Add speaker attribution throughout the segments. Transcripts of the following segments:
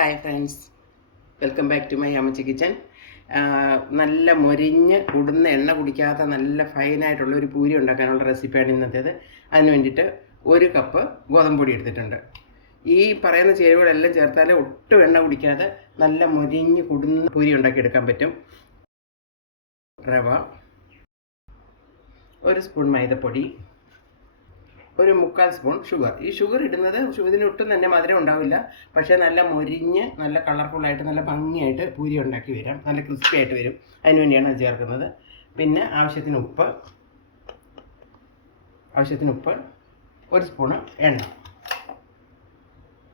Speaker 1: Hi friends welcome back to my Ammachi kitchen നല്ല മൊരിഞ്ഞ് ഉടുന്ന എണ്ണ കുടിക്കാത്ത നല്ല ഫൈനായിട്ടുള്ള ഒരു പൂരി ഉണ്ടാക്കാനുള്ള റെസിപ്പിയാണ് ഇന്നത്തേത്. അതിന് വേണ്ടിയിട്ട് ഒരു കപ്പ് ഗോതമ്പ് പൊടി എടുത്തിട്ടുണ്ട്. ഈ പറയുന്ന ചേരുവകളെല്ലാം ചേർത്താൽ ഒട്ടും എണ്ണ കുടിക്കാതെ നല്ല മൊരിഞ്ഞ് കുടുന്ന പൂരി ഉണ്ടാക്കിയെടുക്കാൻ പറ്റും. റവ ഒരു സ്പൂൺ മൈദപ്പൊടി ഒരു മുക്കാൽ സ്പൂൺ ഷുഗർ. ഈ ഷുഗർ ഇടുന്നത് ഇതിന് ഒട്ടും തന്നെ മധുരം ഉണ്ടാവില്ല. പക്ഷേ നല്ല മൊരിഞ്ഞ് നല്ല കളർഫുള്ളായിട്ട് നല്ല ഭംഗിയായിട്ട് പൂരി ഉണ്ടാക്കി വരാം. നല്ല ക്രിസ്പി ആയിട്ട് വരും. അതിന് വേണ്ടിയാണ് അത് ചേർക്കുന്നത്. പിന്നെ ആവശ്യത്തിന് ഉപ്പ്. ആവശ്യത്തിന് ഉപ്പ്. ഒരു സ്പൂണ് എണ്ണ.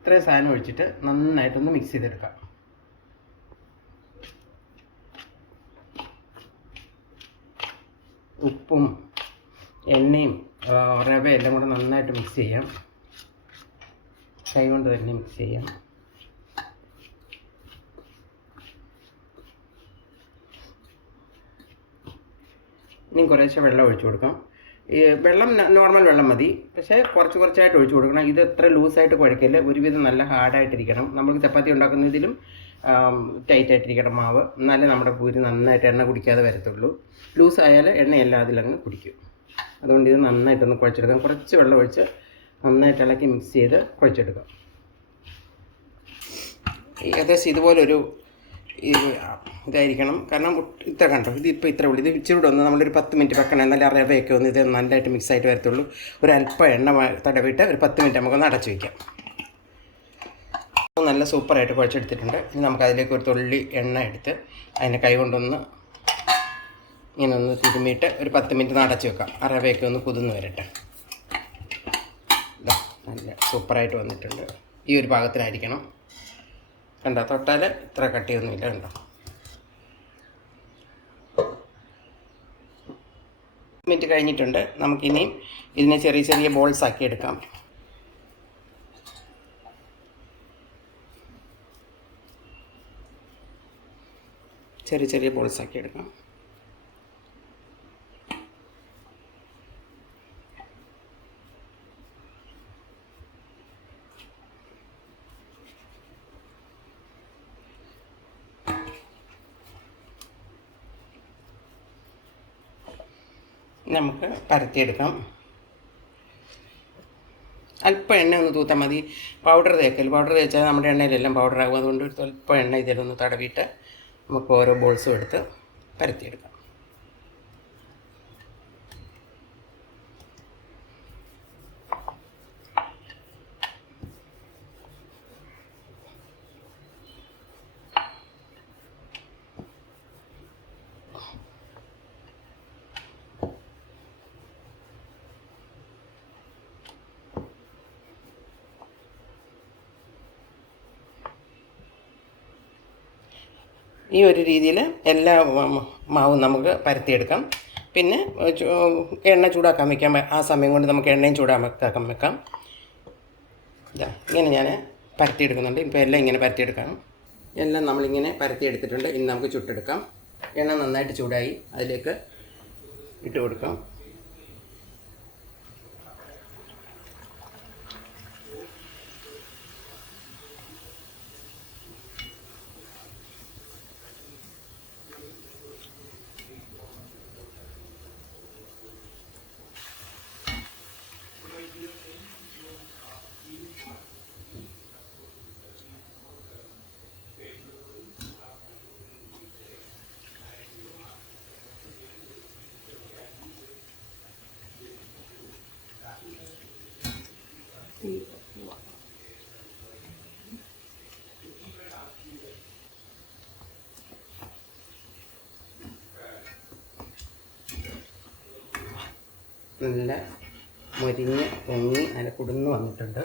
Speaker 1: ഇത്രയും സാധനം ഒഴിച്ചിട്ട് നന്നായിട്ടൊന്ന് മിക്സ് ചെയ്തെടുക്കാം. ഉപ്പും എണ്ണയും റവ എല്ലാം കൂടെ നന്നായിട്ട് മിക്സ് ചെയ്യാം. കൈ കൊണ്ട് തന്നെ മിക്സ് ചെയ്യാം. ഇനി കുറേശ്ശെ വെള്ളം ഒഴിച്ചു കൊടുക്കാം. ഈ വെള്ളം നോർമൽ വെള്ളം മതി. പക്ഷേ കുറച്ച് കുറച്ചായിട്ട് ഒഴിച്ചു കൊടുക്കണം. ഇത് എത്ര ലൂസായിട്ട് കുഴക്കില്ല. ഒരുവിധം നല്ല ഹാർഡായിട്ടിരിക്കണം നമ്മൾ ചപ്പാത്തി ഉണ്ടാക്കുന്നതിലും ടൈറ്റായിട്ടിരിക്കണം മാവ്. എന്നാലേ നമ്മുടെ പൂരി നന്നായിട്ട് എണ്ണ കുടിക്കാതെ വരത്തുള്ളൂ. ലൂസായാൽ എണ്ണയെല്ലാം അതിലങ്ങ് കുടിക്കും. അതുകൊണ്ട് ഇത് നന്നായിട്ടൊന്ന് കുഴച്ചെടുക്കാം. കുറച്ച് വെള്ളം ഒഴിച്ച് നന്നായിട്ട് ഇളക്കി മിക്സ് ചെയ്ത് കുഴച്ചെടുക്കാം. ഏകദേശം ഇതുപോലൊരു ഇത് ഇതായിരിക്കണം. കാരണം ഇത്ര കണ്ടോ? ഇത് ഇപ്പോൾ ഇത്ര ഉള്ളൂ. ഇത് ഇച്ചിരി കൂടെ ഒന്ന് നമ്മളൊരു പത്ത് മിനിറ്റ് വെക്കണം. അല്ല റവയൊക്കെ ഒന്ന് ഇത് നല്ലതായിട്ട് മിക്സ് ആയിട്ട് വരത്തുള്ളൂ. ഒരു അല്പം എണ്ണ തടവിട്ട് ഒരു പത്ത് മിനിറ്റ് നമുക്കൊന്ന് അടച്ചു വയ്ക്കാം നല്ല സൂപ്പറായിട്ട് കുഴച്ചെടുത്തിട്ടുണ്ട്. ഇനി നമുക്കതിലേക്ക് ഒരു തുള്ളി എണ്ണ എടുത്ത് അതിനെ കൈ കൊണ്ടൊന്ന് ഇങ്ങനെ ഒന്ന് തിരുമ്മിയിട്ട് ഒരു പത്ത് മിനിറ്റ് നടച്ച് വെക്കാം. ആ ഒന്ന് കുതിർന്ന് വരട്ടെ. നല്ല സൂപ്പറായിട്ട് വന്നിട്ടുണ്ട്. ഈ ഒരു പാകത്തിനായിരിക്കണം കണ്ടോ തൊട്ടാൽ ഇത്ര കട്ടിയൊന്നുമില്ല കണ്ടോ? മിനിറ്റ് കഴിഞ്ഞിട്ടുണ്ട്. നമുക്കിനിയും ഇതിനെ ചെറിയ ചെറിയ ബോൾസ് ആക്കി എടുക്കാം. ചെറിയ ചെറിയ ബോൾസ് ആക്കി എടുക്കാം. നമുക്ക് പരത്തിയെടുക്കാം. അല്പം എണ്ണ ഒന്ന് തൂത്താൽ മതി. പൗഡർ തേക്കൽ പൗഡർ തേച്ചാൽ നമ്മുടെ എണ്ണയിലെല്ലാം പൗഡർ ആകും. അതുകൊണ്ട് അല്പം എണ്ണ ഇതിലൊന്ന് തടവിയിട്ട് നമുക്ക് ഓരോ ബോൾസും എടുത്ത് പരത്തിയെടുക്കാം. ഈ ഒരു രീതിയിൽ എല്ലാ മാവും നമുക്ക് പരത്തിയെടുക്കാം. പിന്നെ എണ്ണ ചൂടാക്കാൻ വെക്കാം ആ സമയം കൊണ്ട് നമുക്ക് എണ്ണയും ചൂടാക്കാൻ വെക്കാം ഇതാ ഇങ്ങനെ ഞാൻ പരത്തിയെടുക്കുന്നുണ്ട്. ഇപ്പോൾ എല്ലാം ഇങ്ങനെ പരത്തിയെടുക്കാം. എല്ലാം നമ്മളിങ്ങനെ പരത്തിയെടുത്തിട്ടുണ്ട്. ഇനി നമുക്ക് ചുട്ടെടുക്കാം. എണ്ണ നന്നായിട്ട് ചൂടായി അതിലേക്ക് ഇട്ട് കൊടുക്കാം. നല്ല മൊരിഞ്ഞ് പൊങ്ങി നല്ല കുടുന്ന് വന്നിട്ടുണ്ട്.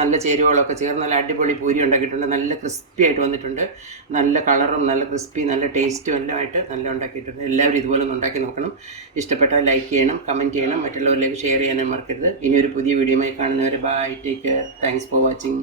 Speaker 1: നല്ല ചേരുവകളൊക്കെ ചേർന്ന് നല്ല അടിപൊളി പൂരി ഉണ്ടാക്കിയിട്ടുണ്ട്. നല്ല ക്രിസ്പി ആയിട്ട് വന്നിട്ടുണ്ട്. നല്ല കളറും നല്ല ക്രിസ്പി നല്ല ടേസ്റ്റും എല്ലാം ആയിട്ട് നല്ല ഉണ്ടാക്കിയിട്ടുണ്ട്. എല്ലാവരും ഇതുപോലെ ഒന്ന് ഉണ്ടാക്കി നോക്കണം. ഇഷ്ടപ്പെട്ടാൽ ലൈക്ക് ചെയ്യണം കമന്റ് ചെയ്യണം. മറ്റുള്ളവരിലേക്ക് ഷെയർ ചെയ്യാനും മറക്കരുത്. ഇനി ഒരു പുതിയ വീഡിയോയുമായി കാണുന്നവരെ bye take care thanks for watching